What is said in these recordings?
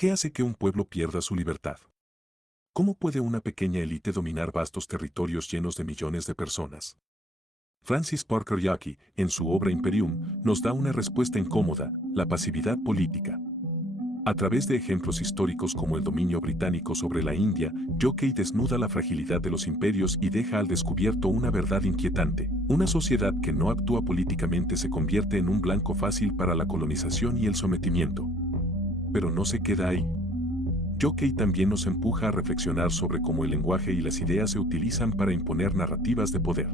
¿Qué hace que un pueblo pierda su libertad? ¿Cómo puede una pequeña élite dominar vastos territorios llenos de millones de personas? Francis Parker Yockey, en su obra Imperium, nos da una respuesta incómoda: la pasividad política. A través de ejemplos históricos como el dominio británico sobre la India, Yockey desnuda la fragilidad de los imperios y deja al descubierto una verdad inquietante. Una sociedad que no actúa políticamente se convierte en un blanco fácil para la colonización y el sometimiento. Pero no se queda ahí. Yockey también nos empuja a reflexionar sobre cómo el lenguaje y las ideas se utilizan para imponer narrativas de poder.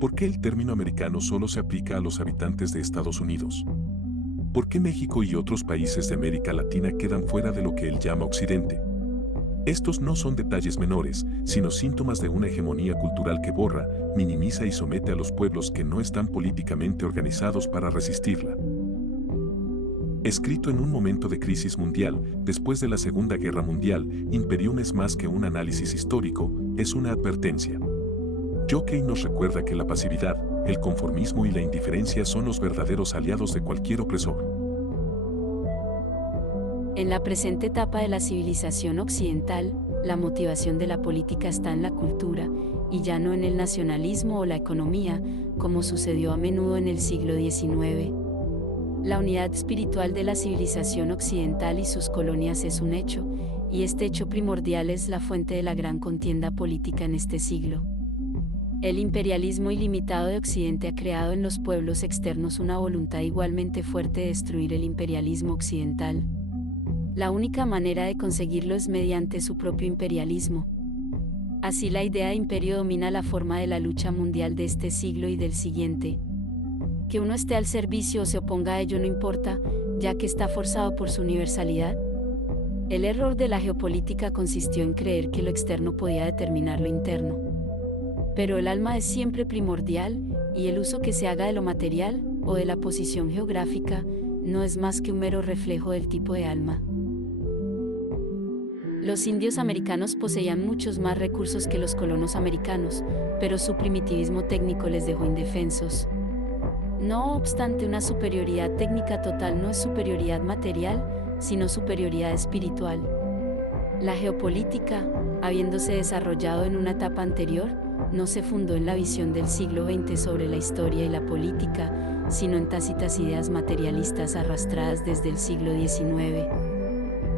¿Por qué el término americano solo se aplica a los habitantes de Estados Unidos? ¿Por qué México y otros países de América Latina quedan fuera de lo que él llama Occidente? Estos no son detalles menores, sino síntomas de una hegemonía cultural que borra, minimiza y somete a los pueblos que no están políticamente organizados para resistirla. Escrito en un momento de crisis mundial, después de la Segunda Guerra Mundial, Imperium es más que un análisis histórico, es una advertencia. Yockey nos recuerda que la pasividad, el conformismo y la indiferencia son los verdaderos aliados de cualquier opresor. En la presente etapa de la civilización occidental, la motivación de la política está en la cultura, y ya no en el nacionalismo o la economía, como sucedió a menudo en el siglo XIX. La unidad espiritual de la civilización occidental y sus colonias es un hecho, y este hecho primordial es la fuente de la gran contienda política en este siglo. El imperialismo ilimitado de Occidente ha creado en los pueblos externos una voluntad igualmente fuerte de destruir el imperialismo occidental. La única manera de conseguirlo es mediante su propio imperialismo. Así la idea de imperio domina la forma de la lucha mundial de este siglo y del siguiente. Que uno esté al servicio o se oponga a ello no importa, ya que está forzado por su universalidad. El error de la geopolítica consistió en creer que lo externo podía determinar lo interno. Pero el alma es siempre primordial, y el uso que se haga de lo material, o de la posición geográfica, no es más que un mero reflejo del tipo de alma. Los indios americanos poseían muchos más recursos que los colonos americanos, pero su primitivismo técnico les dejó indefensos. No obstante, una superioridad técnica total no es superioridad material, sino superioridad espiritual. La geopolítica, habiéndose desarrollado en una etapa anterior, no se fundó en la visión del siglo XX sobre la historia y la política, sino en tácitas ideas materialistas arrastradas desde el siglo XIX.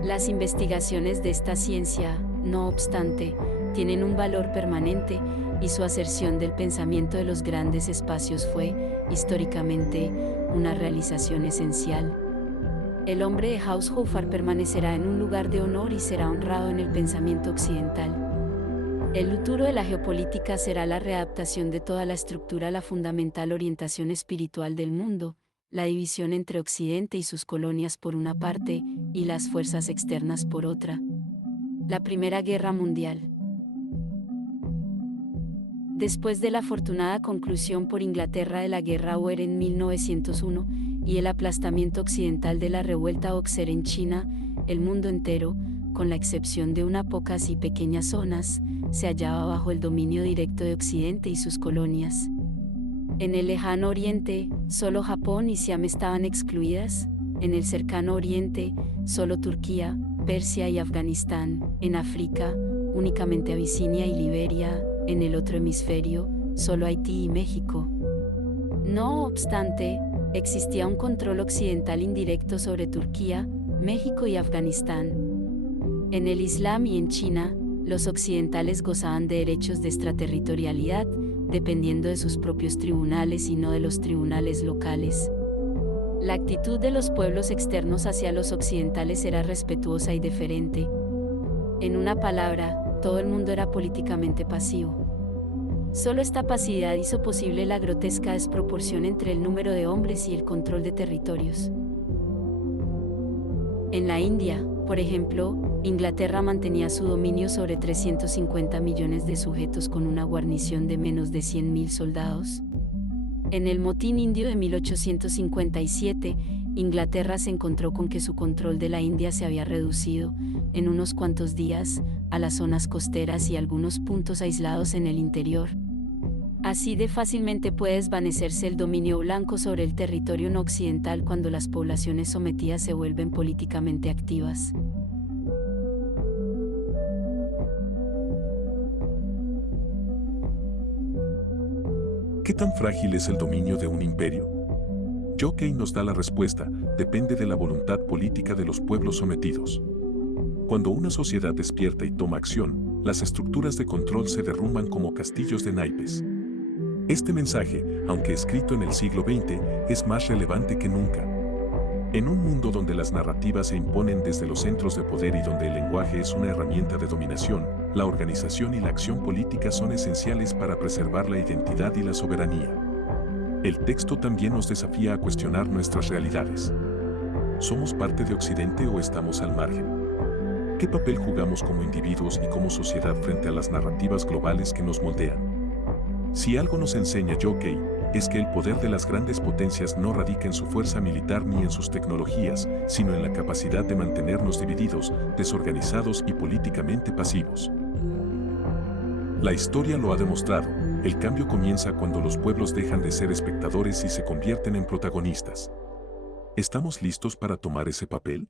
Las investigaciones de esta ciencia, no obstante, tienen un valor permanente, y su aserción del pensamiento de los grandes espacios fue, históricamente, una realización esencial. El hombre de Haushofer permanecerá en un lugar de honor y será honrado en el pensamiento occidental. El futuro de la geopolítica será la readaptación de toda la estructura a la fundamental orientación espiritual del mundo, la división entre Occidente y sus colonias por una parte, y las fuerzas externas por otra. La Primera Guerra Mundial. Después de la afortunada conclusión por Inglaterra de la Guerra Boer en 1901, y el aplastamiento occidental de la revuelta Boxer en China, el mundo entero, con la excepción de unas pocas y pequeñas zonas, se hallaba bajo el dominio directo de Occidente y sus colonias. En el lejano Oriente, solo Japón y Siam estaban excluidas; en el cercano Oriente, solo Turquía, Persia y Afganistán; en África, únicamente Abisinia y Liberia; en el otro hemisferio, solo Haití y México. No obstante, existía un control occidental indirecto sobre Turquía, México y Afganistán. En el Islam y en China, los occidentales gozaban de derechos de extraterritorialidad, dependiendo de sus propios tribunales y no de los tribunales locales. La actitud de los pueblos externos hacia los occidentales era respetuosa y deferente. En una palabra, todo el mundo era políticamente pasivo. Solo esta pasividad hizo posible la grotesca desproporción entre el número de hombres y el control de territorios. En la India, por ejemplo, Inglaterra mantenía su dominio sobre 350 millones de sujetos con una guarnición de menos de 100.000 soldados. En el motín indio de 1857, Inglaterra se encontró con que su control de la India se había reducido, en unos cuantos días, a las zonas costeras y algunos puntos aislados en el interior. Así de fácilmente puede desvanecerse el dominio blanco sobre el territorio no occidental cuando las poblaciones sometidas se vuelven políticamente activas. ¿Qué tan frágil es el dominio de un imperio? Jockey nos da la respuesta, depende de la voluntad política de los pueblos sometidos. Cuando una sociedad despierta y toma acción, las estructuras de control se derrumban como castillos de naipes. Este mensaje, aunque escrito en el siglo XX, es más relevante que nunca. En un mundo donde las narrativas se imponen desde los centros de poder y donde el lenguaje es una herramienta de dominación, la organización y la acción política son esenciales para preservar la identidad y la soberanía. El texto también nos desafía a cuestionar nuestras realidades. ¿Somos parte de Occidente o estamos al margen? ¿Qué papel jugamos como individuos y como sociedad frente a las narrativas globales que nos moldean? Si algo nos enseña Jockey, es que el poder de las grandes potencias no radica en su fuerza militar ni en sus tecnologías, sino en la capacidad de mantenernos divididos, desorganizados y políticamente pasivos. La historia lo ha demostrado, el cambio comienza cuando los pueblos dejan de ser espectadores y se convierten en protagonistas. ¿Estamos listos para tomar ese papel?